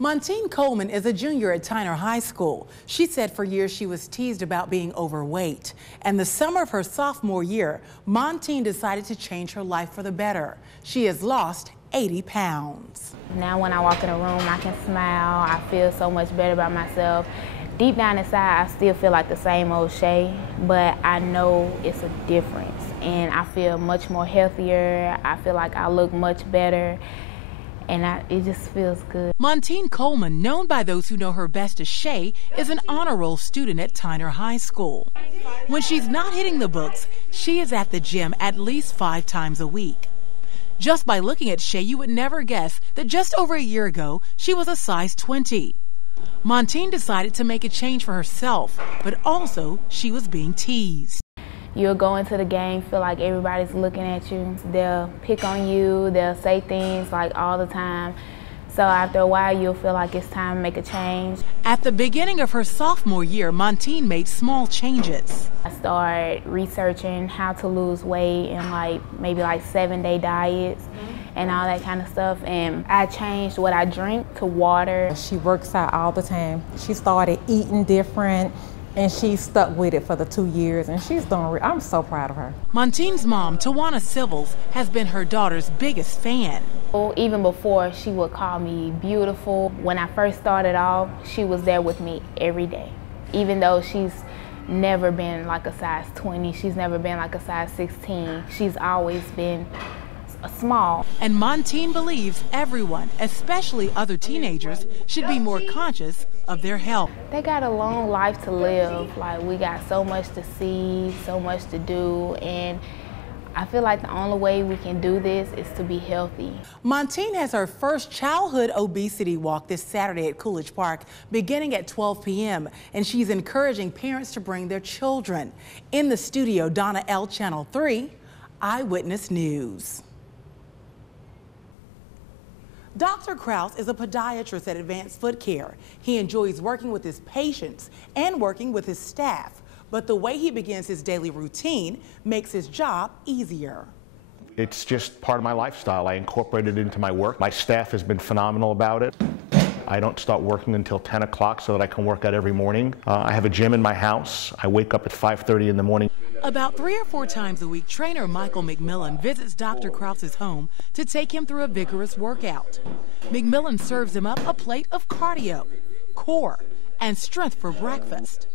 Montine Coleman is a junior at Tyner High School. She said for years she was teased about being overweight. And the summer of her sophomore year, Montine decided to change her life for the better. She has lost 80 pounds. Now when I walk in a room, I can smile. I feel so much better about myself. Deep down inside, I still feel like the same old Shay, but I know it's a difference. And I feel much more healthier. I feel like I look much better. And it just feels good. Montine Coleman, known by those who know her best as Shay, is an honor roll student at Tyner High School. When she's not hitting the books, she is at the gym at least 5 times a week. Just by looking at Shay, you would never guess that just over a year ago, she was a size 20. Montine decided to make a change for herself, but also she was being teased. You'll go into the game, feel like everybody's looking at you. They'll pick on you, they'll say things like all the time. So after a while, you'll feel like it's time to make a change. At the beginning of her sophomore year, Montine made small changes. I started researching how to lose weight and maybe 7-day diets and all that kind of stuff. And I changed what I drink to water. She works out all the time. She started eating different. And she stuck with it for the 2 years, and she's doing. I'm so proud of her. Montine's mom, Tawana Civils, has been her daughter's biggest fan. Even before, she would call me beautiful. When I first started off, she was there with me every day. Even though she's never been like a size 20, she's never been like a size 16, she's always been small. And Montine believes everyone, especially other teenagers, should be more conscious of their health. They got a long life to live. We got so much to see, so much to do, and I feel like the only way we can do this is to be healthy. Montine has her first childhood obesity walk this Saturday at Coolidge Park, beginning at 12 p.m., and she's encouraging parents to bring their children. In the studio, Donna Elle, Channel 3, Eyewitness News. Dr. Krause is a podiatrist at Advanced Foot Care. He enjoys working with his patients and working with his staff, but the way he begins his daily routine makes his job easier. It's just part of my lifestyle. I incorporate it into my work. My staff has been phenomenal about it. I don't start working until 10 o'clock so that I can work out every morning. I have a gym in my house. I wake up at 5:30 in the morning. About 3 or 4 times a week, trainer Michael McMillan visits Dr. Krause's home to take him through a vigorous workout. McMillan serves him up a plate of cardio, core, and strength for breakfast.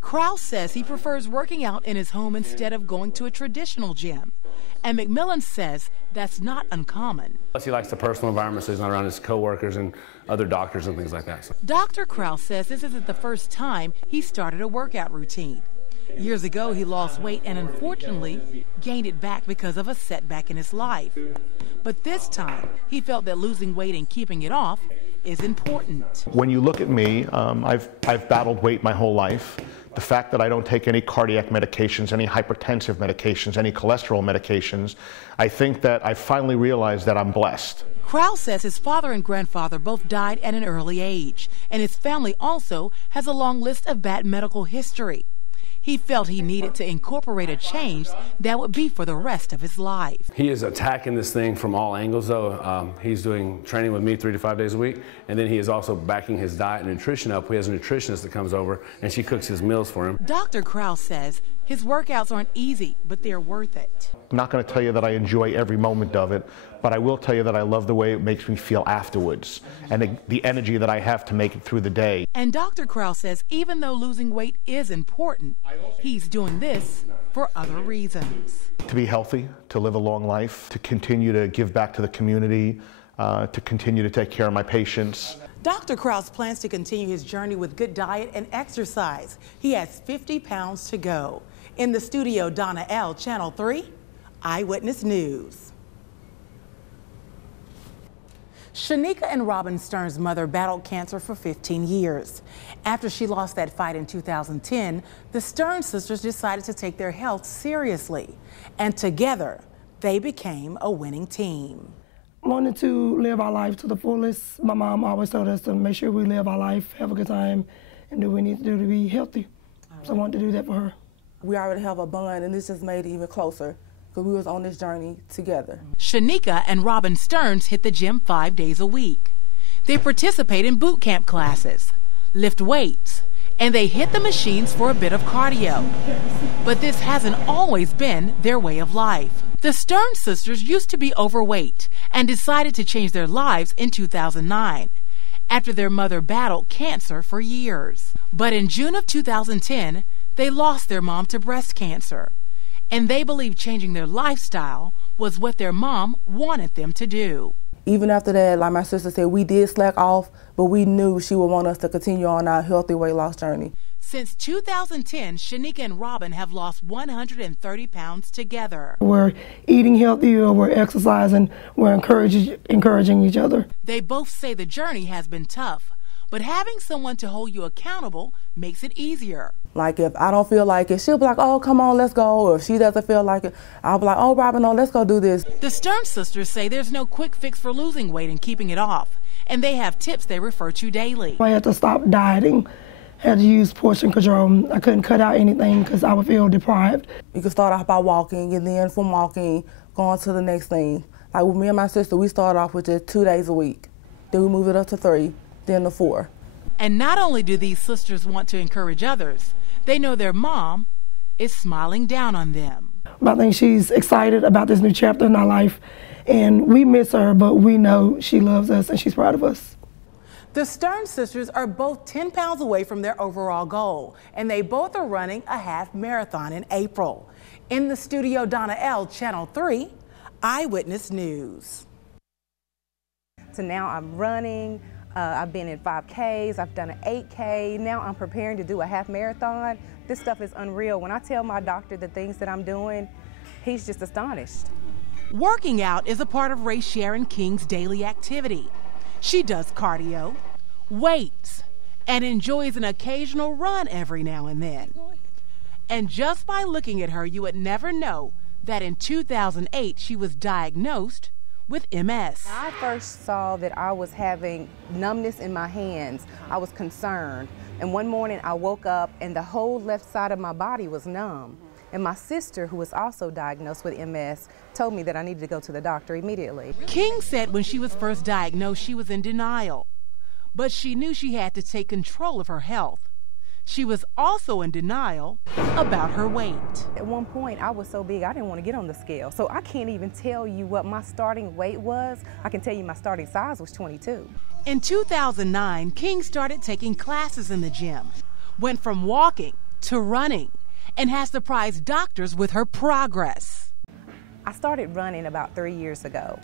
Krause says he prefers working out in his home instead of going to a traditional gym. And McMillan says that's not uncommon. Plus, he likes the personal environment, so he's not around his coworkers and other doctors and things like that. So. Dr. Krause says this isn't the first time he started a workout routine. Years ago, he lost weight and unfortunately gained it back because of a setback in his life. But this time, he felt that losing weight and keeping it off is important. When you look at me, I've battled weight my whole life. The fact that I don't take any cardiac medications, any hypertensive medications, any cholesterol medications, I think that I finally realized that I'm blessed. Krause says his father and grandfather both died at an early age, and his family also has a long list of bad medical history. He felt he needed to incorporate a change that would be for the rest of his life. He is attacking this thing from all angles, though. He's doing training with me 3 to 5 days a week, and then he is also backing his diet and nutrition up. He has a nutritionist that comes over, and she cooks his meals for him. Dr. Krause says his workouts aren't easy, but they're worth it. I'm not going to tell you that I enjoy every moment of it, but I will tell you that I love the way it makes me feel afterwards and the energy that I have to make it through the day. And Dr. Krause says even though losing weight is important, he's doing this for other reasons. To be healthy, to live a long life, to continue to give back to the community, to continue to take care of my patients. Dr. Krause plans to continue his journey with good diet and exercise. He has 50 pounds to go. In the studio, Donna Elle, Channel 3, Eyewitness News. Shanika and Robin Stern's mother battled cancer for 15 years. After she lost that fight in 2010, the Stern sisters decided to take their health seriously. And together, they became a winning team. Wanted to live our life to the fullest. My mom always told us to make sure we live our life, have a good time, and do what we need to do to be healthy. So I wanted to do that for her. We already have a bond, and this just made it even closer because we was on this journey together. Shanika and Robin Stearns hit the gym 5 days a week. They participate in boot camp classes, lift weights, and they hit the machines for a bit of cardio. But this hasn't always been their way of life. The Stern sisters used to be overweight and decided to change their lives in 2009 after their mother battled cancer for years. But in June of 2010, they lost their mom to breast cancer, and they believe changing their lifestyle was what their mom wanted them to do. Even after that, like my sister said, we did slack off, but we knew she would want us to continue on our healthy weight loss journey. Since 2010, Shanika and Robin have lost 130 pounds together. We're eating healthier, we're exercising, we're encouraging each other. They both say the journey has been tough, but having someone to hold you accountable makes it easier. Like if I don't feel like it, she'll be like, oh, come on, let's go. Or if she doesn't feel like it, I'll be like, oh, Robin, no, let's go do this. The Stern sisters say there's no quick fix for losing weight and keeping it off, and they have tips they refer to daily. I had to stop dieting, had to use portion control. I couldn't cut out anything because I would feel deprived. You can start off by walking, and then from walking, going to the next thing. Like with me and my sister, we started off with just 2 days a week. Then we moved it up to 3, then to 4. And not only do these sisters want to encourage others, they know their mom is smiling down on them. I think she's excited about this new chapter in our life, and we miss her, but we know she loves us and she's proud of us. The Stern sisters are both 10 pounds away from their overall goal, and they both are running a half marathon in April. In the studio, Donna Elle, Channel 3, Eyewitness News. So now I'm running. I've been in 5Ks, I've done an 8K, now I'm preparing to do a half marathon. This stuff is unreal. When I tell my doctor the things that I'm doing, he's just astonished. Working out is a part of Ray Sharon King's daily activity. She does cardio, weights, and enjoys an occasional run every now and then. And just by looking at her, you would never know that in 2008 she was diagnosed with MS. When I first saw that I was having numbness in my hands, I was concerned. And one morning I woke up and the whole left side of my body was numb. And my sister, who was also diagnosed with MS, told me that I needed to go to the doctor immediately. King said when she was first diagnosed, she was in denial, but she knew she had to take control of her health. She was also in denial about her weight. At one point, I was so big, I didn't want to get on the scale. So I can't even tell you what my starting weight was. I can tell you my starting size was 22. In 2009, King started taking classes in the gym, went from walking to running, and has surprised doctors with her progress. I started running about 3 years ago.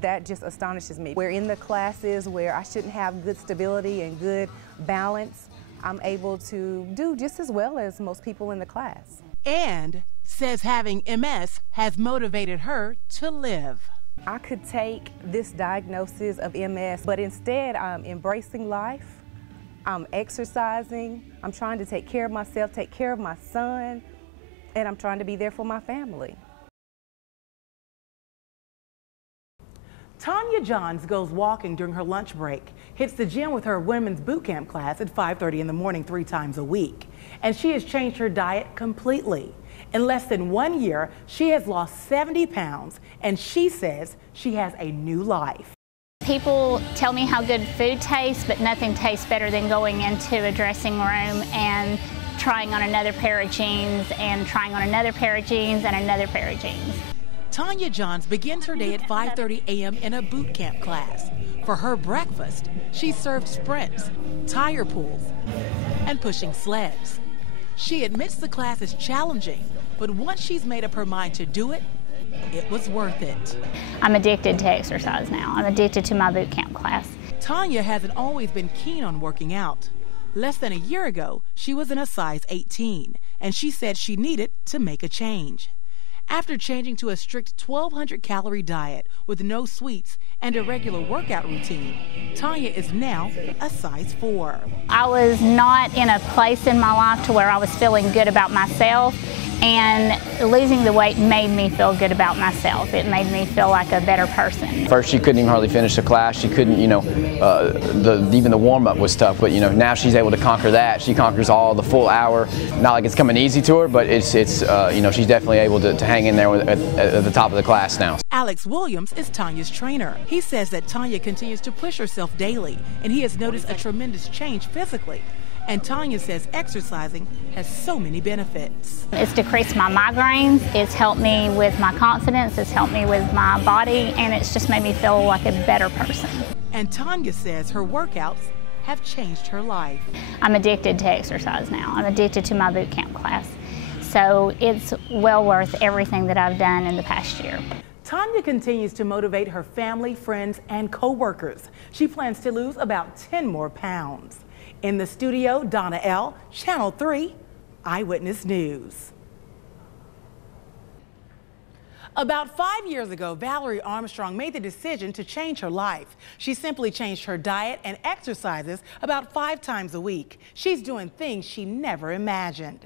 That just astonishes me. We're in the classes where I shouldn't have good stability and good balance. I'm able to do just as well as most people in the class. And says having MS has motivated her to live. I could take this diagnosis of MS, but instead I'm embracing life, I'm exercising, I'm trying to take care of myself, take care of my son, and I'm trying to be there for my family. Tanya Johns goes walking during her lunch break, hits the gym with her women's boot camp class at 5:30 in the morning 3 times a week. And she has changed her diet completely. In less than 1 year, she has lost 70 pounds, and she says she has a new life. People tell me how good food tastes, but nothing tastes better than going into a dressing room and trying on another pair of jeans and trying on another pair of jeans and another pair of jeans. Tanya Johns begins her day at 5:30 a.m. in a boot camp class. For her breakfast, she served sprints, tire pulls, and pushing sleds. She admits the class is challenging, but once she's made up her mind to do it, it was worth it. I'm addicted to exercise now. I'm addicted to my boot camp class. Tanya hasn't always been keen on working out. Less than a year ago, she was in a size 18, and she said she needed to make a change. After changing to a strict 1,200 calorie diet with no sweets and a regular workout routine, Tanya is now a size 4. I was not in a place in my life to where I was feeling good about myself, And losing the weight made me feel good about myself. It made me feel like a better person. First, she couldn't even hardly finish the class. She couldn't, even the warm-up was tough. But now she's able to conquer that. She conquers all the full hour. Not like it's coming easy to her, but it's she's definitely able to hang in there at the top of the class now. Alex Williams is Tanya's trainer. He says that Tanya continues to push herself daily, and he has noticed a tremendous change physically. And Tanya says exercising has so many benefits. It's decreased my migraines, it's helped me with my confidence, it's helped me with my body, and it's just made me feel like a better person. And Tanya says her workouts have changed her life. I'm addicted to exercise now. I'm addicted to my boot camp class. So it's well worth everything that I've done in the past year. Tanya continues to motivate her family, friends, and co-workers. She plans to lose about 10 more pounds. In the studio, Donna Elle, Channel 3, Eyewitness News. About 5 years ago, Valerie Armstrong made the decision to change her life. She simply changed her diet and exercises about 5 times a week. She's doing things she never imagined.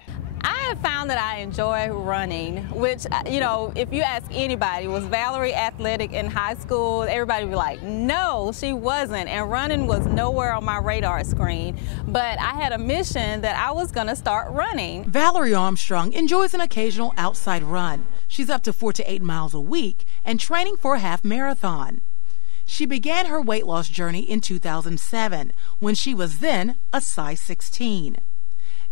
I have found that I enjoy running, which, if you ask anybody, was Valerie athletic in high school? Everybody would be like, no, she wasn't. And running was nowhere on my radar screen. But I had a mission that I was going to start running. Valerie Armstrong enjoys an occasional outside run. She's up to 4 to 8 miles a week and training for a half marathon. She began her weight loss journey in 2007 when she was then a size 16.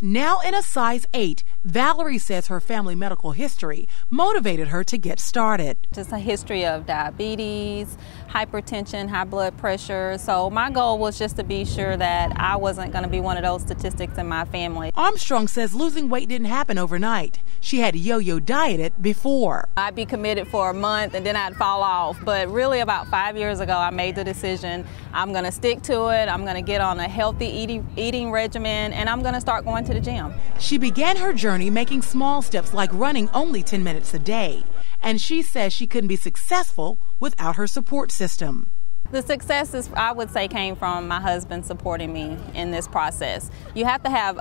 Now in a size 8, Valerie says her family medical history motivated her to get started. Just a history of diabetes, hypertension, high blood pressure. So my goal was just to be sure that I wasn't going to be one of those statistics in my family. Armstrong says losing weight didn't happen overnight. She had yo-yo dieted before. I'd be committed for a month and then I'd fall off. But really about 5 years ago, I made the decision I'm going to stick to it. I'm going to get on a healthy eating regimen and I'm going to start going to the gym. She began her journey making small steps like running only 10 minutes a day. And she says she couldn't be successful without her support system. The successes, I would say, came from my husband supporting me in this process. You have to have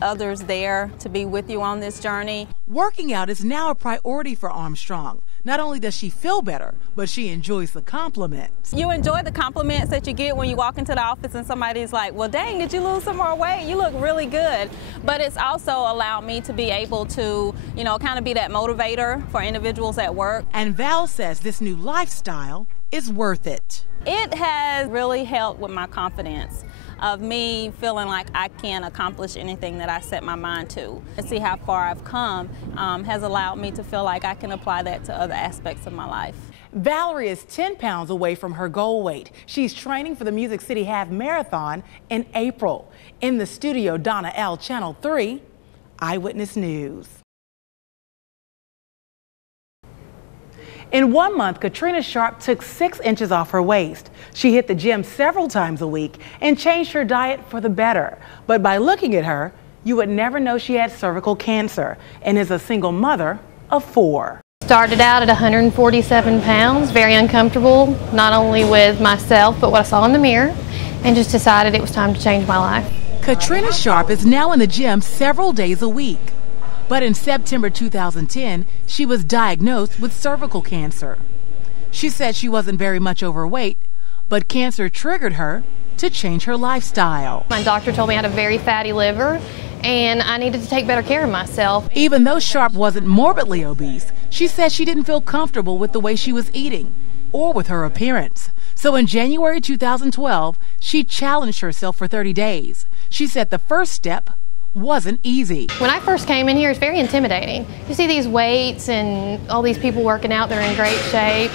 others there to be with you on this journey. Working out is now a priority for Armstrong. Not only does she feel better, but she enjoys the compliments. You enjoy the compliments that you get when you walk into the office and somebody's like, well, dang, did you lose some more weight? You look really good. But it's also allowed me to be able to, kind of be that motivator for individuals at work. And Val says this new lifestyle is worth it. It has really helped with my confidence of me feeling like I can accomplish anything that I set my mind to. And see how far I've come has allowed me to feel like I can apply that to other aspects of my life. Valerie is 10 pounds away from her goal weight. She's training for the Music City Half Marathon in April. In the studio, Donna Elle, Channel 3, Eyewitness News. In 1 month, Katrina Sharp took 6 inches off her waist. She hit the gym several times a week and changed her diet for the better. But by looking at her, you would never know she had cervical cancer and is a single mother of 4. Started out at 147 pounds, very uncomfortable, not only with myself, but what I saw in the mirror, and just decided it was time to change my life. Katrina Sharp is now in the gym several days a week. But in September 2010, she was diagnosed with cervical cancer. She said she wasn't very much overweight, but cancer triggered her to change her lifestyle. My doctor told me I had a very fatty liver and I needed to take better care of myself. Even though Sharp wasn't morbidly obese, she said she didn't feel comfortable with the way she was eating or with her appearance. So in January 2012, she challenged herself for 30 days. She said the first step wasn't easy. When I first came in here, it's very intimidating. You see these weights and all these people working out, they're in great shape,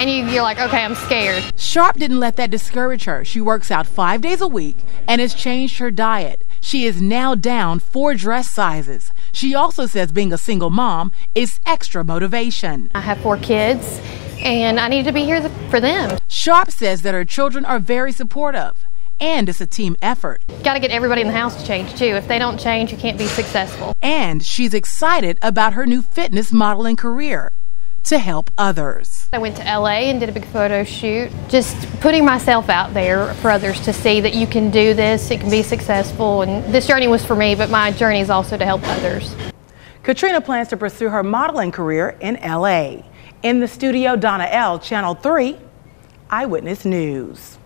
and you're like, okay, I'm scared. Sharp didn't let that discourage her. She works out 5 days a week and has changed her diet. She is now down 4 dress sizes. She also says being a single mom is extra motivation. I have 4 kids, and I need to be here for them. Sharp says that her children are very supportive. And it's a team effort. Got to get everybody in the house to change too. If they don't change, you can't be successful. And she's excited about her new fitness modeling career to help others. I went to LA and did a big photo shoot, just putting myself out there for others to see that you can do this, it can be successful. And this journey was for me, but my journey is also to help others. Katrina plans to pursue her modeling career in LA. In the studio, Donna Elle, Channel 3 Eyewitness News.